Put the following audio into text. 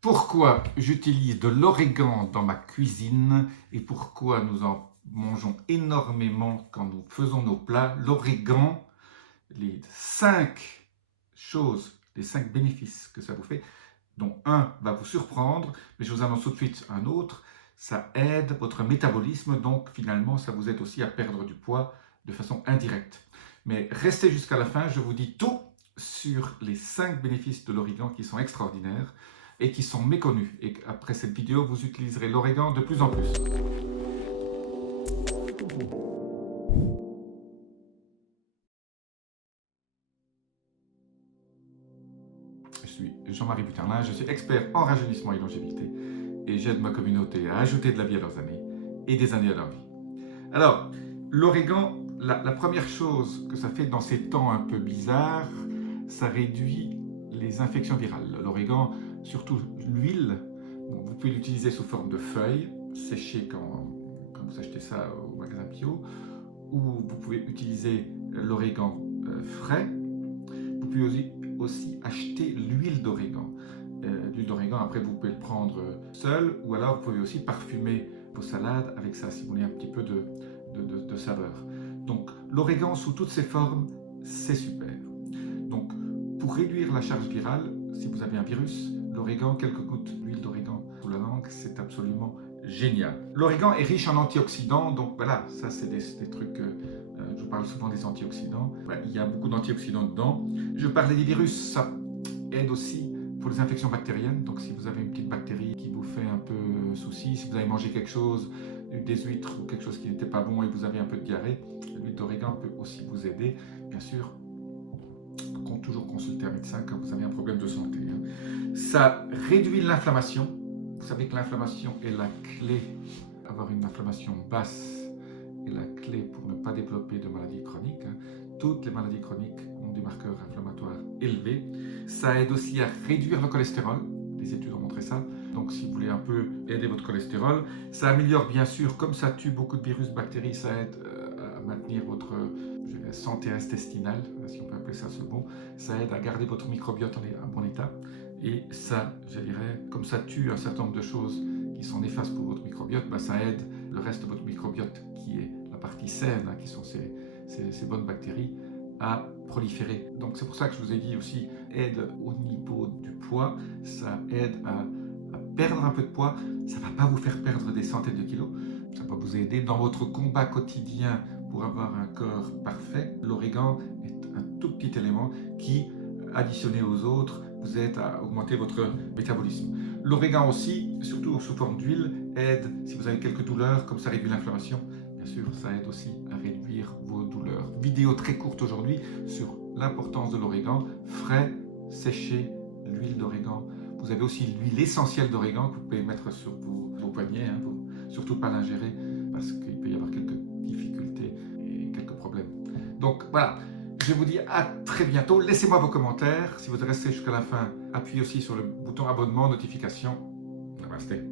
Pourquoi j'utilise de l'origan dans ma cuisine et pourquoi nous en mangeons énormément quand nous faisons nos plats? L'origan, les 5 choses, les 5 bénéfices que ça vous fait, dont un va vous surprendre, mais je vous annonce tout de suite un autre. Ça aide votre métabolisme, donc finalement ça vous aide aussi à perdre du poids de façon indirecte. Mais restez jusqu'à la fin, je vous dis tout sur les 5 bénéfices de l'origan qui sont extraordinaires et qui sont méconnus. Et après cette vidéo, vous utiliserez l'origan de plus en plus. Je suis Jean-Marie Buterlin, je suis expert en rajeunissement et longévité et j'aide ma communauté à ajouter de la vie à leurs années et des années à leur vie. Alors, l'origan, la première chose que ça fait dans ces temps un peu bizarres, ça réduit les infections virales. L'origan, surtout l'huile, bon, vous pouvez l'utiliser sous forme de feuilles séchées quand vous achetez ça au magasin bio, ou vous pouvez utiliser l'origan frais. Vous pouvez aussi acheter l'huile d'origan. L'huile d'origan, après, vous pouvez le prendre seul, ou alors vous pouvez aussi parfumer vos salades avec ça, si vous voulez un petit peu de saveur. Donc, l'origan sous toutes ses formes, c'est super. Donc, pour réduire la charge virale, si vous avez un virus, l'origan, quelques gouttes d'huile d'origan sous la langue, c'est absolument génial. L'origan est riche en antioxydants, donc voilà, ça c'est des trucs, je vous parle souvent des antioxydants. Voilà, il y a beaucoup d'antioxydants dedans. Je parlais des virus, ça aide aussi pour les infections bactériennes. Donc si vous avez une petite bactérie qui vous fait un peu souci, si vous avez mangé quelque chose, des huîtres ou quelque chose qui n'était pas bon et vous avez un peu de diarrhée, l'huile d'origan peut aussi vous aider. Bien sûr, toujours consulter un médecin quand vous avez un problème de santé. Ça réduit l'inflammation. Vous savez que l'inflammation est la clé. Avoir une inflammation basse est la clé pour ne pas développer de maladies chroniques. Toutes les maladies chroniques ont des marqueurs inflammatoires élevés. Ça aide aussi à réduire le cholestérol. Les études ont montré ça. Donc si vous voulez un peu aider votre cholestérol, ça améliore bien sûr, comme ça tue beaucoup de virus, bactéries, ça aide à maintenir votre santé intestinale, si on peut appeler ça ce mot. Ça aide à garder votre microbiote en bon état. Et ça, je dirais, comme ça tue un certain nombre de choses qui sont néfastes pour votre microbiote, ça aide le reste de votre microbiote, qui est la partie saine, qui sont ces bonnes bactéries, à proliférer. Donc c'est pour ça que je vous ai dit aussi, aide au niveau du poids, ça aide à perdre un peu de poids. Ça ne va pas vous faire perdre des centaines de kilos, ça va vous aider dans votre combat quotidien pour avoir un corps parfait. L'origan est un tout petit élément qui, additionné aux autres, vous aide à augmenter votre métabolisme. L'origan aussi, surtout sous forme d'huile, aide si vous avez quelques douleurs, comme ça réduit l'inflammation. Bien sûr, ça aide aussi à réduire vos douleurs. Vidéo très courte aujourd'hui sur l'importance de l'origan, frais, séché, l'huile d'origan. Vous avez aussi l'huile essentielle d'origan que vous pouvez mettre sur vos poignets, surtout pas l'ingérer parce qu'il peut y avoir quelques difficultés et quelques problèmes. Donc voilà, je vous dis à très bientôt. Laissez-moi vos commentaires. Si vous êtes resté jusqu'à la fin, appuyez aussi sur le bouton abonnement, notification. Namasté.